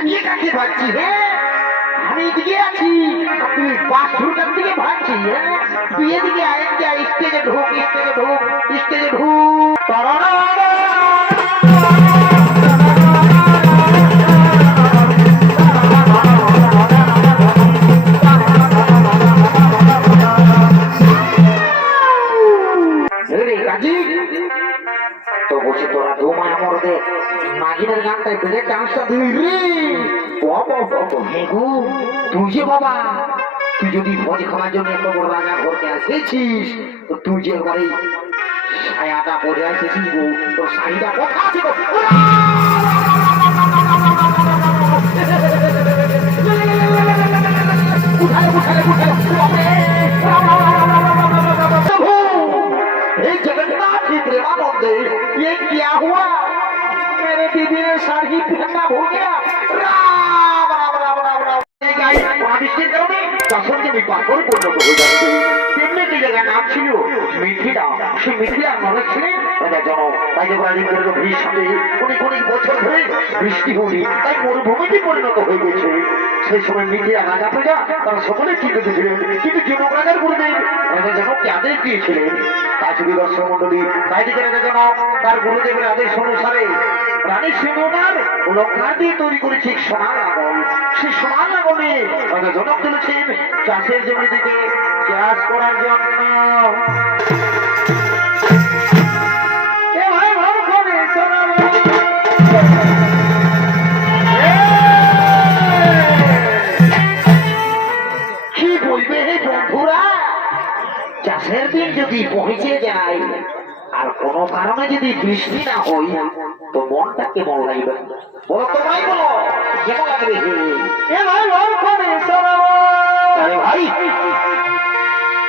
দিয়ে কাকে ভাবছি হ্যাঁ আমি এদিকে আছি আর তুই বাথরুমটার দিকে ভাবছি হ্যাঁ তুই এদিকে আয় এদিকে আয় স্টেজে ঢুক স্টেজে ঢুক স্টেজে ঢুক রে কাজী তো বলছি তোরা দু মায়া মরদে নাগিনের গানটায় বেড়ে ডান্সটা দিবি রে হেগু তুই যে বাবা তুই যদি ভোজ খাওয়ার জন্য এত বড় রাজা ঘরতে এসেছিস তো তুই যে ঘরে ছায়াটা পরে এসেছিস গো তোর শাড়িটা কোথা আছে গো উঠালে উঠালে देखा बोलते ये क्या हुआ मेरे दीदी ने सारी पिटना भूल गया राम राम राम राम राम गाई महाविष्णु करोगे दसों के विपाक और पूर्ण को हो जाते हैं জায়গার নাম ছিল মিথিলা, সেই মিথিলার মানুষ ছিলেন রাজা জনক। তাই যে রাজেন্দ্রের অনেক অনেক বছর ধরে বৃষ্টি হয়নি, তাই মরুভূমিতে পরিণত হয়ে গেছে। সেই সময় মিথিলা রাজা প্রজা, তারা সকলে চিন্তিত ছিলেন, কিন্তু জনক রাজার গুরুদেব রাজা জনককে আদেশ দিয়েছিলেন তাই শুধু দর্শক মন্ডলী তাই থেকে রাজা জনক, তার গুরুদেবের আদেশ অনুসারে রানী সিংহনার লঙ্কা দিয়ে তৈরি করেছে সোনার আগল সেই সোনার আগলে রাজা জনক তুলেছেন চাষের জমি থেকে চাষ করার জন্য চাষের দিন যদি পৌঁছে যায়, আর কোনো কারণে যদি বৃষ্টি না হই তো মনটা কেমন লাগবে? বলো তোমরাই বলো। কেমন লাগবে? ভাই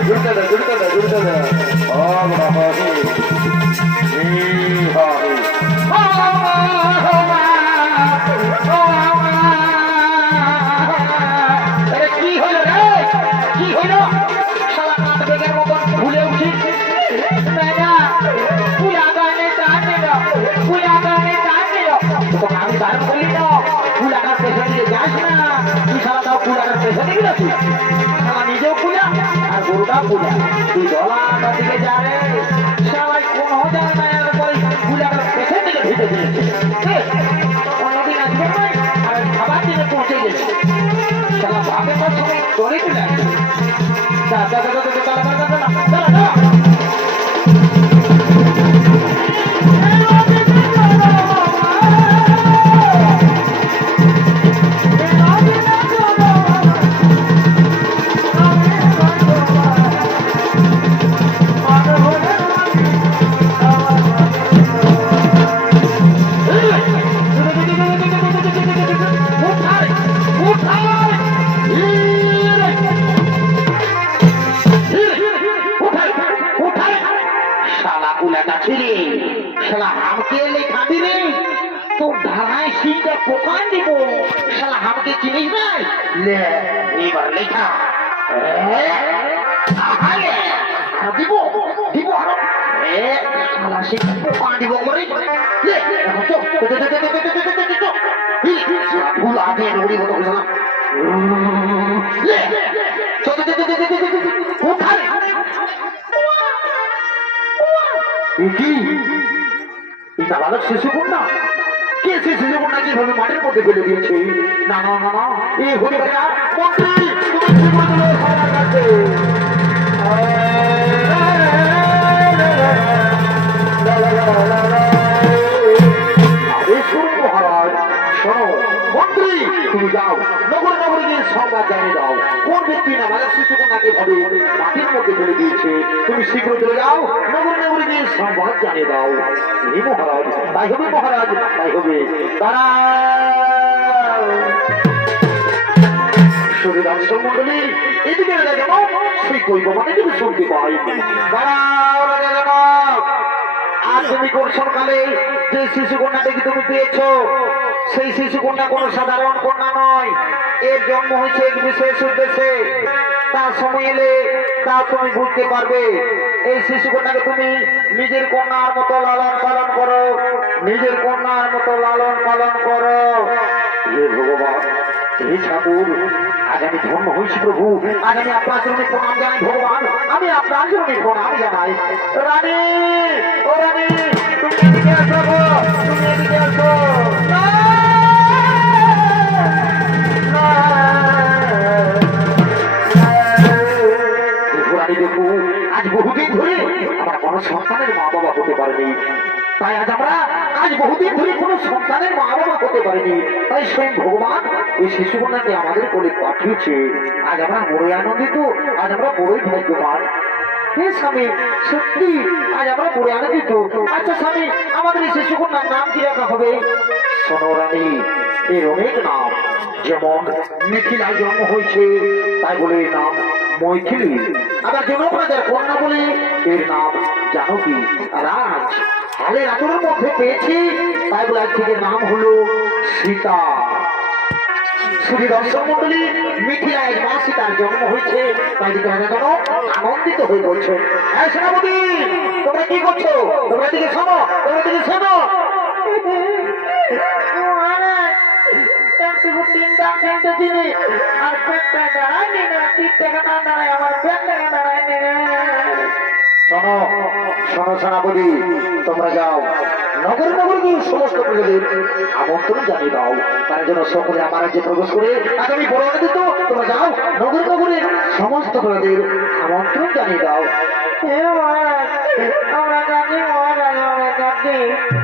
ದುಡ್ಡದ ದುಡ್ಡದ ದುಡ್ಡದ ಹಾಗುಣ ಹಾಗು ಏ ಹಾಗು আমি তার বলি না ফুল আকার পেছনে যাস না তুই সারা তাও ফুল আকার পেছনে গেলে তুই আপুরা তুই গলা দিকে যাবে সবাই কোন হাজার মায়ের পরে ফুলে আবার পেছন দিকে ঢুকে দিয়েছে অন্যদিন আসবে আর খাবার দিনে পৌঁছে গেছে সারা ভাবে তার সবাই চলে চলে আসবে দাদা দাদা দাদা দাদা দাদা দাদা গুলা গাছে রে শালা আমাকে এলে খাবি রে তোর ধারায় সিংটা পোকায় দিব শালা আমাকে চিনিস নাই লে এবার লেখা দিব দিব আরও শালা সিংটা পোকা দিব করে ভুল আগে নড়ি কত হলো না কি? নাবালক শিশু কন্যা? কে সেই শিশু কন্যাকে এভাবে মাঠের মধ্যে ফেলে দিয়েছে? না না না না এই হরি ভাইয়া মন্ত্রী, তুমি যাও। কাছে নগরে গিয়ে সংবাদ জানিয়ে দাও। কোন ব্যক্তি না মানে শিশু কন্যাকে ভাবে মাটির মধ্যে ফেলে দিয়েছে, তুমি শীঘ্র চলে যাও, নগর নগরে গিয়ে সংবাদ জানিয়ে দাও। হে মহারাজ, তাই হবে মহারাজ, তাই হবে। তারা এদিকে সেই কইব মানে তুমি শুনতে পাই দাঁড়াও আজ তুমি সকালে যে শিশু কন্যাটাকে তুমি পেয়েছ? সেই শিশু কন্যা কোনো সাধারণ কন্যা নয়। এর জন্ম হয়েছে এক বিশেষ উদ্দেশ্যে তার সময় এলে তা তুমি বুঝতে পারবে। এই শিশু কন্যাকে তুমি নিজের কন্যার মতো লালন পালন করো। নিজের কন্যার মতো লালন পালন করো। ভগবান আমি ধন্য হয়েছি প্রভু। আমি আপনার জন্য প্রণাম জানাই, ভগবান। আমি আপনার জন্য প্রণাম জানাই। রানী! সন্তানের মা বাবা হতে পারেনি তাই আজ আমরা আজ বহুদিন ধরে কোনো সন্তানের মা বাবা হতে পারিনি তাই স্বয়ং ভগবান এই শিশু কন্যাকে আমাদের কোলে পাঠিয়েছে আজ আমরা বড়ই আনন্দিত আজ আমরা বড়ই ভাগ্যবান। স্বামী, সত্যি, আজ আমরা আনন্দিত। আচ্ছা স্বামী, আমাদের এই নাম কি রাখা হবে? সোনরানী এর অনেক নাম যেমন মিথিলায় জন্ম হয়েছে, তাই বলে নাম মৈথিলী। আবার কন্যা বলে, এর নাম জানকী। রাজ হালের আচরের মধ্যে পেয়েছি, তাই বলে আজ থেকে নাম হলো সীতা। শুধু দর্শক মন্ডলী মিথিলায় মা সীতার জন্ম হয়েছে। তাই রাজা জনক আনন্দিত হয়ে বলছেন হ্যাঁ সেনাপতি, তোমরা কি করছ? তোমরা দিকে শোনো, তোমরা দিকে শোনো। আর শোনো শোনো সেনাপতি, তোমরা যাও। নগর নগর গিয়ে সমস্ত প্রজাদের আমন্ত্রণ জানিয়ে দাও। তার জন্য সকলে আমার রাজ্যে প্রবেশ করে আগামী বড় দিত তোমরা যাও, নগর নগরের সমস্ত প্রজাদের আমন্ত্রণ জানিয়ে দাও। আমরা জানি আমরা জানি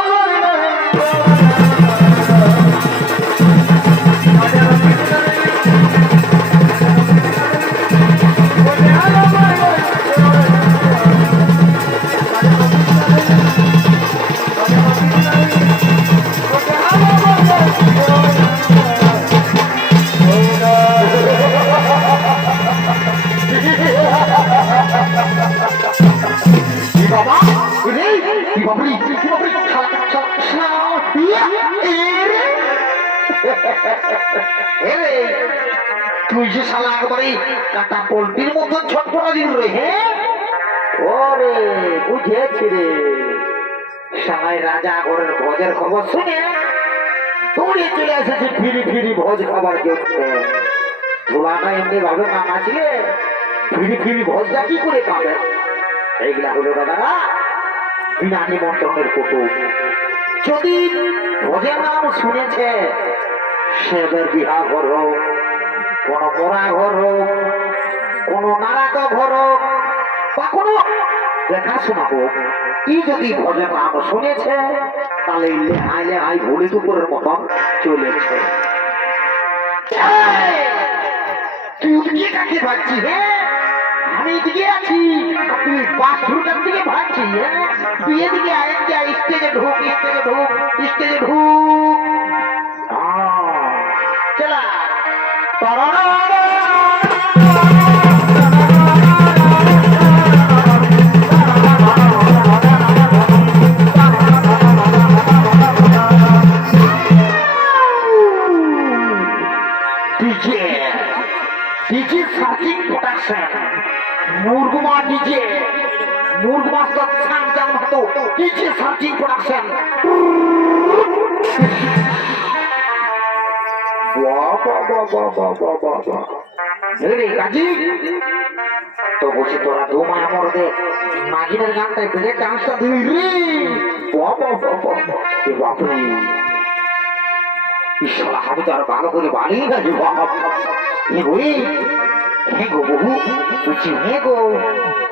তুই যে শালা একবারে কাটা পোল্ট্রির মতো ছটফটা দিন রে হ্যাঁ ওরে বুঝেছি রে শালাই রাজা ঘরের ভোজের খবর শুনে দৌড়ে চলে এসেছে ফিরি ফিরি ভোজ খাবার জন্য ধোলাটা এমনি ভাবে নাচলে ফিরি ফিরি ভোজটা কি করে পাবে এইগুলা হলো দাদারা বিনা নিমন্ত্রণের কুটুম যদি ভোজের নাম শুনেছে সেদের বিহা ঘর, কোন মোরা ঘর, কোন নারাক ঘর, বা কোনো দেখাশোনা হোক কি যদি ভোজের নাম শুনেছে, তাহলে লেহাই লেহাই ভুলি দুপুরের মতন চলেছে! তুই কাকে ভাবছি হ্যাঁ আমি এদিকে আছি তুমি বাথরুমটার দিকে ভাবছি হ্যাঁ? তুই এদিকে আয় স্টেজে ঢুক স্টেজে ঢুক স্টেজে ঢুক। Groove Master Sam Jam Hatu DJ Santi Production Wah, wah, wah, wah, wah, wah, wah, wah. Ini kaji. তো বলছি তোরা দু মায়া মরদে মাগিনের গানটাই বেড়ে ডান্সটা দিবি রে বাপরে ঈশ্বর আমি তো আর ভালো করে বানিয়ে গেছি বাপ হে গো বহু বুঝছি হে গো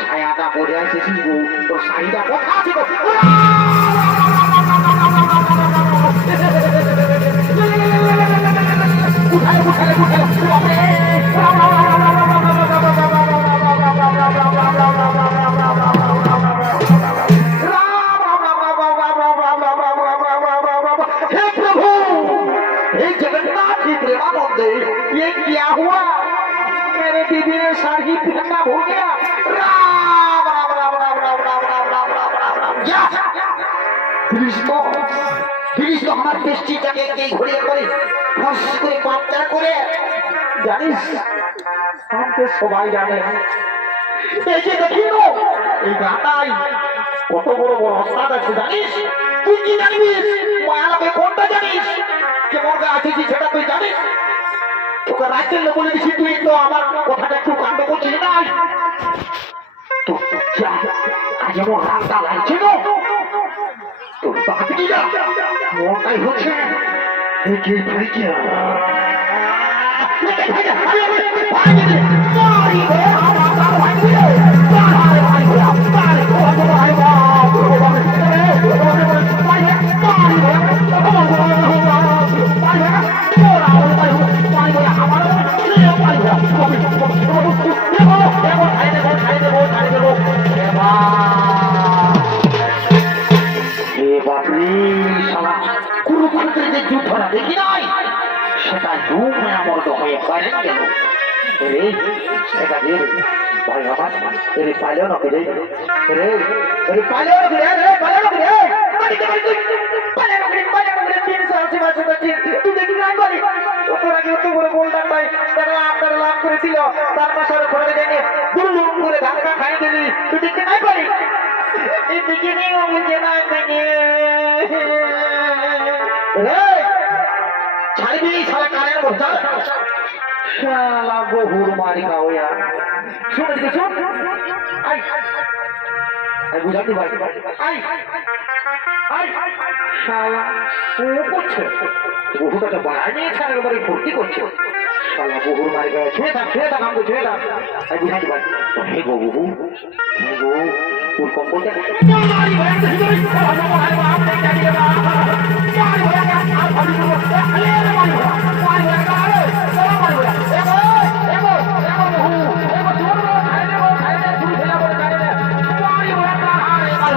ছায়াটা পরে এসেছিস গো তোর শাড়িটা কোথা আছে গো উঠালে উঠালে উঠালে আমার কে ঘুরিয়ে করে করে পাপটা করে? জানিস আমাকে সবাই জানে। এই যে দেখি নো, এই গাটাই কত বড় বড় অস্তাদ আছে জানিস? তুই কি জানিস? মায়ালাকে কোনটা জানিস? কেমন আছে কি সেটা তুই জানিস? তোকে রাজ্যের লোক বলে দিছি তুই তো আমার কথাটা একটু কাণ্ড করছিস না? তো আজ এমন রাগটা লাগছে না? তোর বাতিটা মনটাই হচ্ছে একে ভাইকিয়া রে এটা রে ভাই আমার এরে পাইলেও না রে রে এরে পাইলেও না রে রে পাইলেও না রে বাড়িতে বাড়িতে পাইলেও না রে পাইলেও না রে তিন সাল সে মাসে বাচ্চি তুই দেখি নাই বাড়ি তোর আগে তো বড় গোলডান ভাই তার তার লাভ করেছিল তার পাশে আর ঘরে দেখে দুলুম করে ধাক্কা খাই দিলি তুই দেখতে নাই পারি এই বিকিনি মুঝে না থাকে রে ছাড়বি শালা কানের মধ্যে। শালা গহুর মারি কাওয়া শুনে দিকে শুন আই আই বুঝাতে পারি আই আই শালা ও করছে বহুটাকে বাড়ায় নিয়ে ছাড়া একেবারে ভর্তি করছে শালা বহুর মারি গায়ে ছুঁয়ে থাক ছুঁয়ে থাক আমাকে ছুঁয়ে থাক আই বুঝাতে পারি হে গো বহু হে গো তোর কম্পলটা মারি ভাই তুই মারি ভাই আমি জানি না মারি ভাই আর ভাবি তো আরে মারি ভাই মারি ভাই আরে মারি ভাই